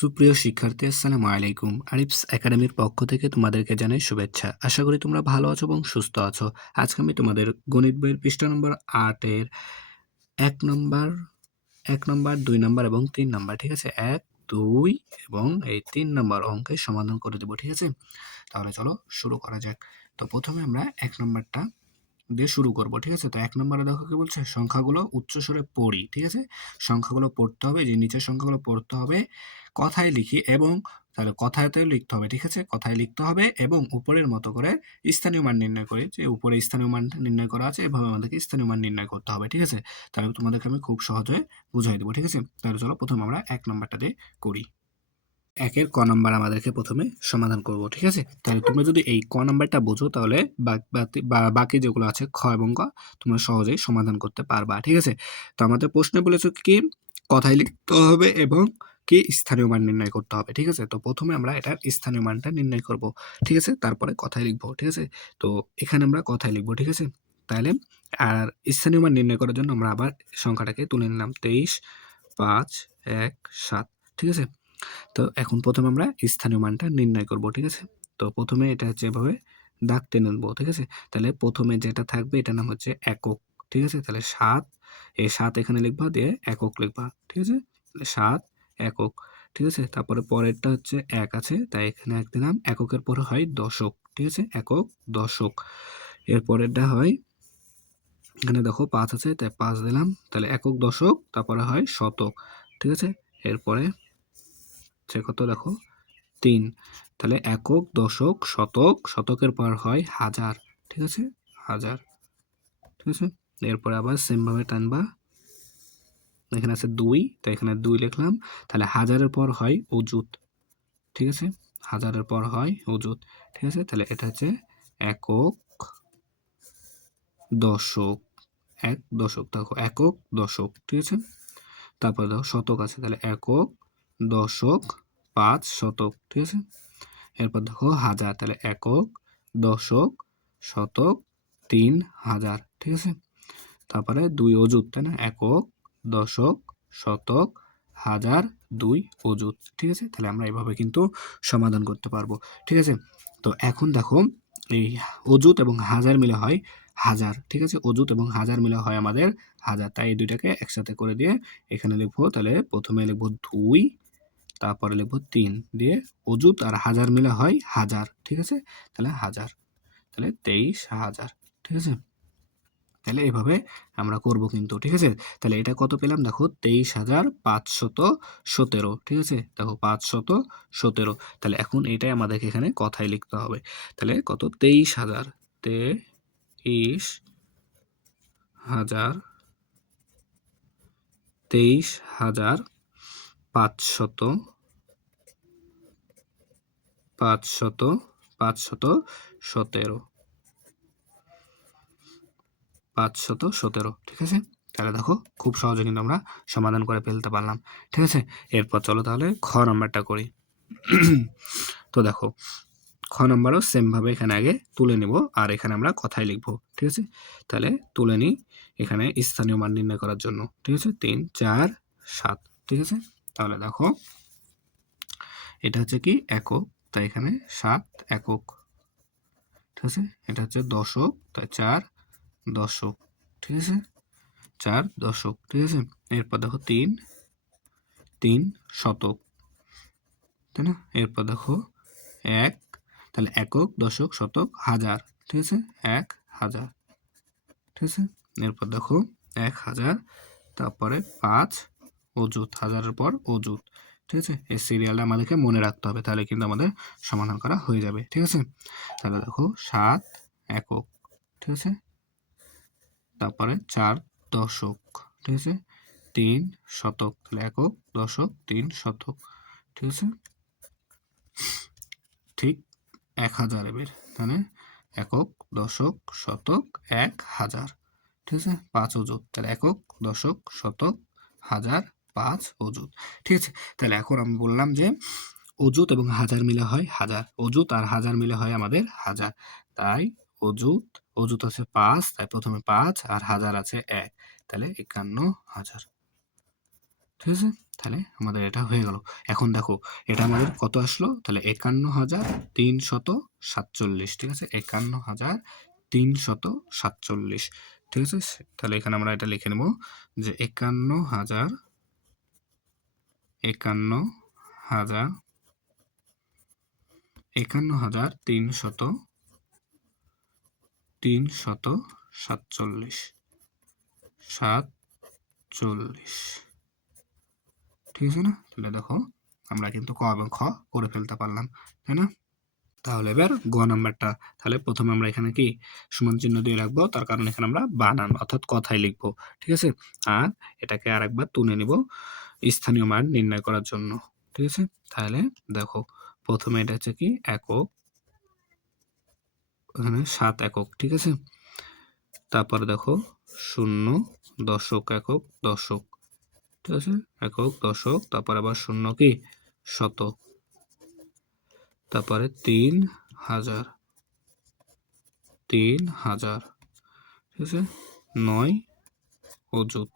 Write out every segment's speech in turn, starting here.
সুপ্রিয় শিক্ষার্থী, আসসালামু আলাইকুম। আরিফস একাডেমির পক্ষ থেকে তোমাদেরকে জানাই শুভেচ্ছা। আশা করি তোমরা ভালো আছো এবং সুস্থ আছো। আজকে আমি তোমাদের গণিত বইয়ের পৃষ্ঠা নম্বর ৮ এর ১ নম্বর ২ নম্বর এবং ৩ নম্বর, ঠিক আছে? ১, ২ এবং এই ৩ নম্বর অঙ্কের সমাধান করে দেব, ঠিক আছে? তাহলে চলো শুরু করা যাক। তো প্রথমে আমরা ১ নম্বরটা দিয়ে শুরু করব, ঠিক আছে? তো ১ নম্বরে দেখো কি বলছে, সংখ্যাগুলো উচ্চস্বরে পড়ি, ঠিক আছে? সংখ্যাগুলো পড়তে হবে, যে নিচের সংখ্যাগুলো পড়তে হবে, কথায় লিখি এবং তাহলে কথায়তেও লিখতে হবে, ঠিক আছে? কথায় লিখতে হবে এবং উপরের মতো করে স্থানীয় মান নির্ণয় করি, যে উপরে স্থানীয় মানটা নির্ণয় করা আছে, এভাবে আমাদেরকে স্থানীয় মান নির্ণয় করতে হবে, ঠিক আছে? তাহলে তোমাদেরকে আমি খুব সহজে বুঝাই দেবো, ঠিক আছে? তাহলে চলো প্রথমে আমরা ১ নাম্বারটা দিয়ে করি। ১ এর ক নাম্বার আমাদেরকে প্রথমে সমাধান করব, ঠিক আছে? তাহলে তোমরা যদি এই ক নাম্বারটা বোঝো তাহলে বাকি যেগুলো আছে খ এবং গ তোমরা সহজেই সমাধান করতে পারবা, ঠিক আছে? তো আমাদের প্রশ্নে বলেছে কি কথায় লিখতে হবে এবং কি স্থানীয় মান নির্ণয় করতে হবে, ঠিক আছে? তো প্রথমে আমরা এটার স্থানীয় মানটা নির্ণয় করব, ঠিক আছে? তারপরে কথায় লিখব, ঠিক আছে? তো এখানে আমরা কথায় লিখব, ঠিক আছে? তাহলে আর স্থানীয় মান নির্ণয় করার জন্য আমরা আবার সংখ্যাটাকে তুলে নিলাম ২৩, ৫, ১, ৭, ঠিক আছে? তো এখন প্রথমে আমরা স্থানীয় মানটা নির্ণয় করব, ঠিক আছে? তো প্রথমে এটা হচ্ছে এভাবে দাগ টেনে নেব, ঠিক আছে? তাহলে প্রথমে যেটা থাকবে এটার নাম হচ্ছে একক, ঠিক আছে? তাহলে ৭, এই ৭ এখানে লিখবা, দিয়ে একক লিখবা, ঠিক আছে? তাহলে ৭ একক, ঠিক আছে? তারপরে পরেরটা হচ্ছে ১ আছে, তাই এখানে ১ দিলাম। এককের পরে হয় দশক, ঠিক আছে? একক, দশক। এর পরেরটা হয়, এখানে দেখো ৫ আছে, তাই ৫ দিলাম। তাহলে একক, দশক, তারপরে হয় শতক, ঠিক আছে? এরপরে হচ্ছে কত দেখো ৩, তাহলে একক, দশক, শতক, শতকের পর হয় হাজার, ঠিক আছে? হাজার, ঠিক আছে? এরপরে আবার সেম ভাবে টানবা, এখানে আছে ২, তাই এখানে ২ লিখলাম। তাহলে হাজারের পর হয় অযুত, ঠিক আছে? হাজারের পর হয় অযুত, ঠিক আছে? তাহলে এটা হচ্ছে একক, দশক, দশক, দেখো একক, দশক, ঠিক আছে? তারপরে দেখো শতক আছে, তাহলে একক, দশক, ৫ শতক, ঠিক আছে? এরপর দেখো হাজার, তাহলে একক, দশক, শতক, ৩ হাজার, ঠিক আছে? তারপরে ২ অযুত, তাই না? একক, দশক, শতক, হাজার, ২ অযুত, ঠিক আছে? তাহলে আমরা এভাবে কিন্তু সমাধান করতে পারবো, ঠিক আছে? তো এখন দেখো এই অযুত এবং হাজার মিলে হয় হাজার, ঠিক আছে? অযুত এবং হাজার মিলে হয় আমাদের হাজার, তাই এই দুইটাকে একসাথে করে দিয়ে এখানে লিখবো। তাহলে প্রথমে লিখবো ২, তারপরে লিখবো ৩, দিয়ে অযুত আর হাজার মিলে হয় হাজার, ঠিক আছে? তাহলে হাজার, তাহলে ২৩,০০০, ঠিক আছে? তাহলে এভাবে আমরা করব কিন্তু, ঠিক আছে? তাহলে এটা কত পেলাম দেখো ২৩,৫১৭, ঠিক আছে? দেখো ৫১৭, তাহলে এখন এটাই আমাদেরকে এখানে কথায় লিখতে হবে। তাহলে কত ২৩,০০০, ২৩,০০০, ২৩,৫১৭, ৫১৭, ঠিক আছে? তাহলে দেখো খুব সহজে কিন্তু আমরা সমাধান করে ফেলতে পারলাম, ঠিক আছে? এরপর চলো তাহলে খ নাম্বারটা করি। তো দেখো খ নাম্বারও সেম ভাবে এখানে আগে তুলে নেব আর এখানে আমরা কথায় লিখবো, ঠিক আছে? তাহলে তুলে নিই এখানে স্থানীয় মান নির্ণয় করার জন্য, ঠিক আছে? ৩, ৪, ৭, ঠিক আছে? তাহলে দেখো এটা হচ্ছে কি একক, তাই এখানে ৭ একক, ঠিক আছে? এটা হচ্ছে দশক, তাই ৪ দশক, ঠিক আছে? ৪ দশক, ঠিক আছে? এরপর দেখো ৩ শতক, তাই না? এরপর দেখো ১, তাহলে একক, দশক, শতক, হাজার, ঠিক আছে? ১,০০০, ঠিক আছে? এরপর দেখো ১,০০০, তারপরে ৫ অযুত, হাজারের পর অযুত, ঠিক আছে? এই সিরিয়ালটা আমাদেরকে মনে রাখতে হবে, তাহলে কিন্তু আমাদের সমাধান করা হয়ে যাবে, ঠিক আছে? তাহলে দেখো ৭ একক, ঠিক আছে? তারপরে ৪ দশক, ঠিক আছে? ৩ শতক, তাহলে একক, দশক, ৩ শতক, ঠিক আছে? ঠিক ১,০০০ এবার, মানে একক, দশক, শতক, ১,০০০, ঠিক আছে? ৫ অযুত, তাহলে একক, দশক, শতক, হাজার, ৫ অযুত, ঠিক আছে? তাহলে এখন আমি বললাম যে অযুত এবং হাজার মিলে হয় হাজার, অযুত আর হাজার মিলে হয় আমাদের হাজার, তাই অযুত আছে ৫, তাই প্রথমে ৫ আর হাজার আছে ১, তাহলে ৫১,০০০, ঠিক আছে? তাহলে আমাদের এটা হয়ে গেল। এখন দেখো এটা আমাদের কত আসলো? তাহলে ৫১,৩৪৭। ঠিক আছে? ৫১,৩৪৭। ঠিক আছে? তাহলে এখানে আমরা এটা লিখে নেব যে ৫১,৩৪৭। ঠিক আছে না? তাহলে দেখো আমরা কিন্তু ক এবং খ করে ফেলতে পারলাম, তাই না? তাহলে এবার গ নাম্বারটা, তাহলে প্রথমে আমরা এখানে কি সমান চিহ্ন দিয়ে রাখবো, তার কারণ এখানে আমরা বানান অর্থাৎ কথাই লিখবো। ঠিক আছে? আর এটাকে আরেকবার তুলে নিব স্থানীয় মান নির্ণয় করার জন্য। ঠিক আছে? তাহলে দেখো প্রথমে এটা হচ্ছে কি একক, এখানে ৭ একক। ঠিক আছে? তারপরে দেখো ০, দশক, একক, দশক। ঠিক আছে? একক, দশক, তারপর আবার ০ কি শতক, তারপরে ৩,০০০, ৩,০০০। ঠিক আছে? ৯ অযুত,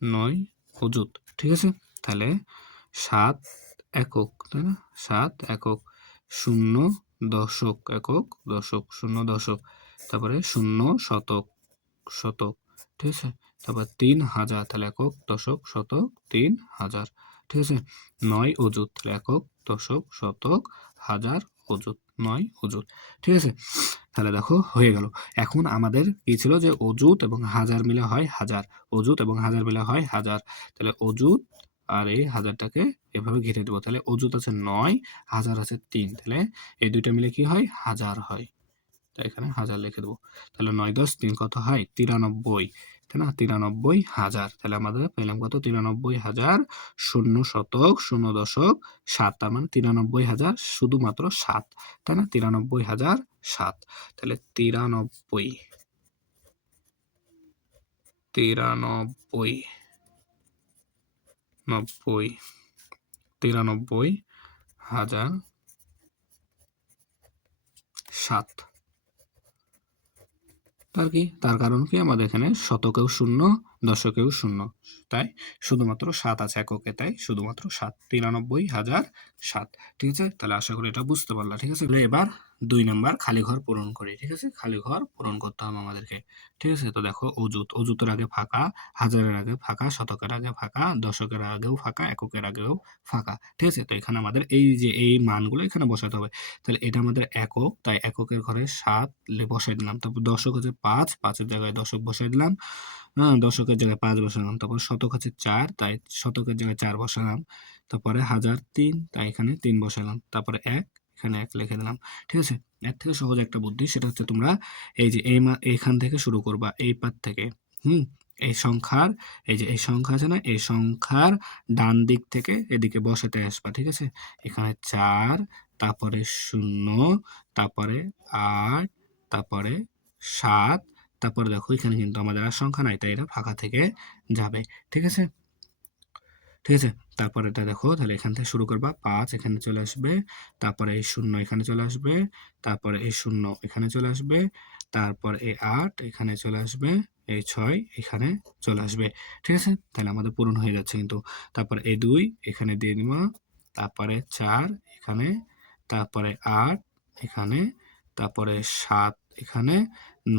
৯ অযুত। ঠিক আছে? তাহলে ৭ একক, তাই না? ৭ একক, ০ দশক, একক, দশক, ০ দশক, তারপরে ০ শতক, শতক। ঠিক আছে? তারপর ৩,০০০, তাহলে একক, দশক, শতক, ৩,০০০। ঠিক আছে? ৯ অযুত, তাহলে একক, দশক, শতক, হাজার, অযুত, ৯ অযুত। ঠিক আছে? তাহলে দেখো হয়ে গেল। এখন আমাদের কি ছিল যে অযুত এবং হাজার মিলে হয় হাজার, অযুত এবং হাজার মিলে হয় হাজার। তাহলে অযুত আর এই হাজারটাকে এভাবে ঘিরে দেবো। তাহলে অযুত আছে ৯, হাজার আছে ৩, তাহলে এই দুইটা মিলে কি হয়? হাজার হয়। তাই এখানে হাজার লিখে দেবো। তাহলে ৯ × ৩ কত হয়? ৯৩, তাই না? ৯৩,০০০। তাহলে আমাদের পেলাম কত? ৯৩,০০০, ০ শতক, ০ দশক, ৭, তার মানে ৯৩,০০০ শুধুমাত্র ৭, তাই না? ৯৩,০০৭। তাহলে ৯৩, ৯৩, ৯০, ৯৩,০০৭। তার কি? তার কারণ কি? আমাদের এখানে শতকেও ০, দশকেও ০, তাই শুধুমাত্র ৭ আছে এককে, তাই শুধুমাত্র ৭, ৯৩,০০৭। ঠিক আছে? তাহলে আশা করি এটা বুঝতে পারলা। ঠিক আছে? তাহলে এবার ২ নাম্বার খালি ঘর পূরণ করি। ঠিক আছে? খালি ঘর পূরণ করতে হবে আমাদেরকে। ঠিক আছে? তো দেখো অযুত, অযুতের আগে ফাঁকা, হাজারের আগে ফাঁকা, শতকের আগে ফাঁকা, দশকের আগেও ফাঁকা, এককের আগেও ফাঁকা। ঠিক আছে? তো এখানে আমাদের এই যে এই মানগুলো এখানে বসাতে হবে। তাহলে এটা আমাদের একক, তাই এককের ঘরে ৭ বসাই দিলাম। তারপর দশক হচ্ছে ৫, ৫ এর জায়গায় দশক বসাই দিলাম। হ্যাঁ? দশকের জায়গায় ৫ বসালাম। তারপর শতক হচ্ছে ৪, তাই শতকের জায়গায় ৪ বসালাম। তারপরে হাজার ৩, তাই এখানে ৩ বসালাম। তারপরে ১, এখানে ১ লিখে দিলাম। ঠিক আছে? এর থেকে সহজ একটা বুদ্ধি, সেটা হচ্ছে তোমরা এই যে এইখান থেকে শুরু করবা, এই পাত থেকে। হুম? এই সংখ্যার, এই যে এই সংখ্যা আছে না? এই সংখ্যার ডান দিক থেকে এদিকে বসাতে আসবা। ঠিক আছে? এখানে ৪, তারপরে ০, তারপরে ৮, তারপরে ৭, তারপরে দেখো এখানে কিন্তু আমাদের আর সংখ্যা নাই, তাই এটা ফাঁকা থেকে যাবে। ঠিক আছে? ঠিক আছে? তারপরে এটা দেখো, তাহলে এখান থেকে শুরু করবা। ৫ এখানে চলে আসবে, তারপরে এই ০ এখানে চলে আসবে, তারপরে এই ০ এখানে চলে আসবে, তারপর এই ৮ এখানে চলে আসবে, এই ৬ এখানে চলে আসবে। ঠিক আছে? তাহলে আমাদের পূরণ হয়ে যাচ্ছে কিন্তু। তারপরে এই ২ এখানে দিয়ে দিবা, তারপরে ৪ এখানে, তারপরে ৮ এখানে, তারপরে ৭ এখানে,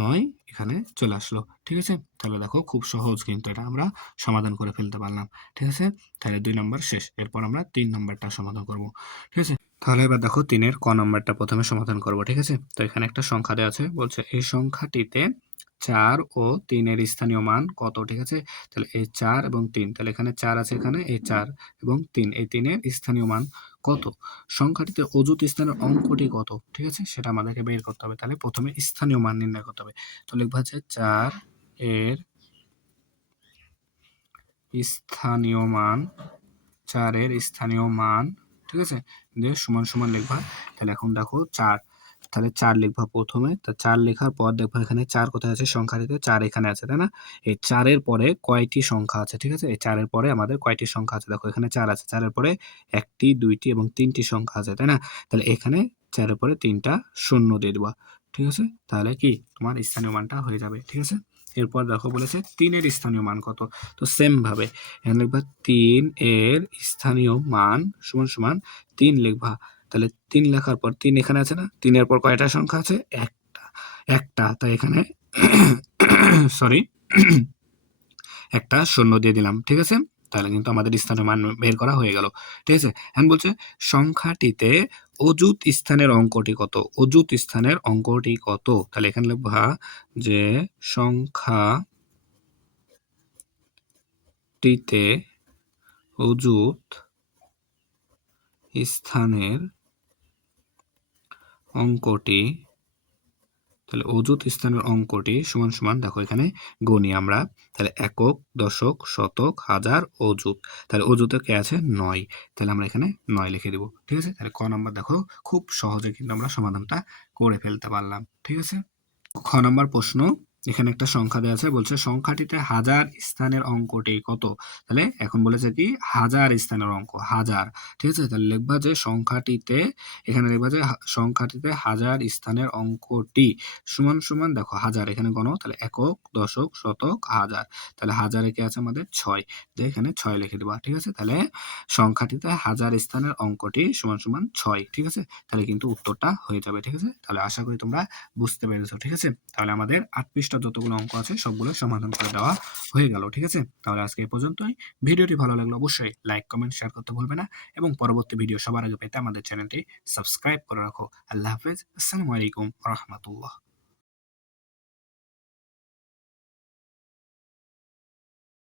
৯ এখানে চলে আসলো। ঠিক আছে? তাহলে দেখো খুব সহজ কিন্তু এটা আমরা সমাধান করে ফেলতে পারলাম। ঠিক আছে? তাহলে ২ নাম্বার শেষ। এরপর আমরা ৩ নাম্বারটা সমাধান করব। ঠিক আছে? তাহলে এবার দেখো ৩ এর ক নাম্বারটা প্রথমে সমাধান করব। ঠিক আছে? তো এখানে একটা সংখ্যা দেওয়া আছে। বলছে এই সংখ্যাটিতে ৪ ও ৩ এর স্থানীয় মান কত? ঠিক আছে? তাহলে এই ৪ এবং ৩, তাহলে এখানে ৪ আছে, এখানে এই ৪ এবং ৩, এই ৩ এর স্থানীয় মান কত? সংখ্যাটিতে অযুত স্থানের অঙ্কটি কত? ঠিক আছে? সেটা আমাদেরকে বের করতে হবে। তাহলে প্রথমে স্থানীয় মান নির্ণয় করতে হবে। তো লিখব হচ্ছে ৪ এর স্থানীয় মান, ৪ এর স্থানীয় মান। ঠিক আছে? দিয়ে সমান, সমান লিখবা। তাহলে এখন দেখো ৪, তাহলে ৪ লিখবা প্রথমে। তা ৪ লেখার পর দেখবা এখানে ৪ কোথায় আছে? সংখ্যাটিতে ৪ এখানে আছে, তাই না? এই ৪ এর পরে কয়টি সংখ্যা আছে? ঠিক আছে? এই ৪ এর পরে আমাদের কয়টি সংখ্যা আছে? দেখো এখানে ৪ আছে। ৪ এর পরে ১টি, ২টি এবং ৩টি সংখ্যা আছে, তাই না? তাহলে এখানে ৪ এর পরে ৩টা শূন্য দিয়ে দিবা। ঠিক আছে? তাহলে কি তোমার স্থানীয় মানটা হয়ে যাবে। ঠিক আছে? এরপর দেখো বলেছে ৩ এর স্থানীয় মান কত? তো সেম ভাবে এখানে লিখবা ৩ এর স্থানীয় মান সমান, সমান ৩ লিখবা। তাহলে ৩ লেখার পর ৩ এখানে আছে না? ৩ এর পর কয়টা সংখ্যা আছে? একটা। তাই এখানে সরি একটা শূন্য দিয়ে দিলাম। ঠিক আছে? তাহলে কিন্তু আমাদের স্থানীয় মান বের করা হয়ে গেল। ঠিক আছে? এখন বলছে সংখ্যাটিতে অযুত স্থানের অঙ্কটি কত? অযুত স্থানের অঙ্কটি কত? তাহলে এখানে লিখবা যে সংখ্যাটিতে অযুত স্থানের অঙ্কটি, তাহলে অযুত স্থানের অঙ্কটি সমান, সমান দেখো এখানে গণি আমরা। তাহলে একক, দশক, শতক, হাজার, অযুত। তাহলে অযুতে কে আছে? ৯। তাহলে আমরা এখানে ৯ লিখে দিব। ঠিক আছে? তাহলে ক নাম্বার দেখো খুব সহজে কিন্তু আমরা সমাধানটা করে ফেলতে পারলাম। ঠিক আছে? খ নাম্বার প্রশ্ন, এখানে একটা সংখ্যা দেওয়া আছে, বলছে সংখ্যাটিতে হাজার স্থানের অঙ্কটি কত? তাহলে এখন বলেছে কি হাজার স্থানের অঙ্ক, হাজার। ঠিক আছে? তাহলে লিখবা যে সংখ্যাটিতে, এখানে লিখবা যে সংখ্যাটিতে হাজার স্থানের অঙ্কটি সমান, সমান দেখো হাজার এখানে গণো, তাহলে একক, দশক, শতক, হাজার। তাহলে হাজারে কি আছে আমাদের? ৬। যে এখানে ৬ লিখে দিবা। ঠিক আছে? তাহলে সংখ্যাটিতে হাজার স্থানের অঙ্কটি সমান, সমান ৬। ঠিক আছে? তাহলে কিন্তু উত্তরটা হয়ে যাবে। ঠিক আছে? তাহলে আশা করি তোমরা বুঝতে পেরেছো। ঠিক আছে? তাহলে আমাদের ৮ পৃষ্ঠা যতগুলো অঙ্ক আছে সবগুলো সমাধান করে দেওয়া হয়ে গেল। ঠিক আছে? তাহলে আজকে এই পর্যন্তই। ভিডিওটি ভালো লাগলে অবশ্যই লাইক, কমেন্ট, শেয়ার করতে ভুলবে না এবং পরবর্তী ভিডিও সবার আগে পেতে আমাদের চ্যানেলটি সাবস্ক্রাইব করে রাখো। আল্লাহ হাফেজ। আসসালামু আলাইকুম ওয়া রাহমাতুল্লাহ।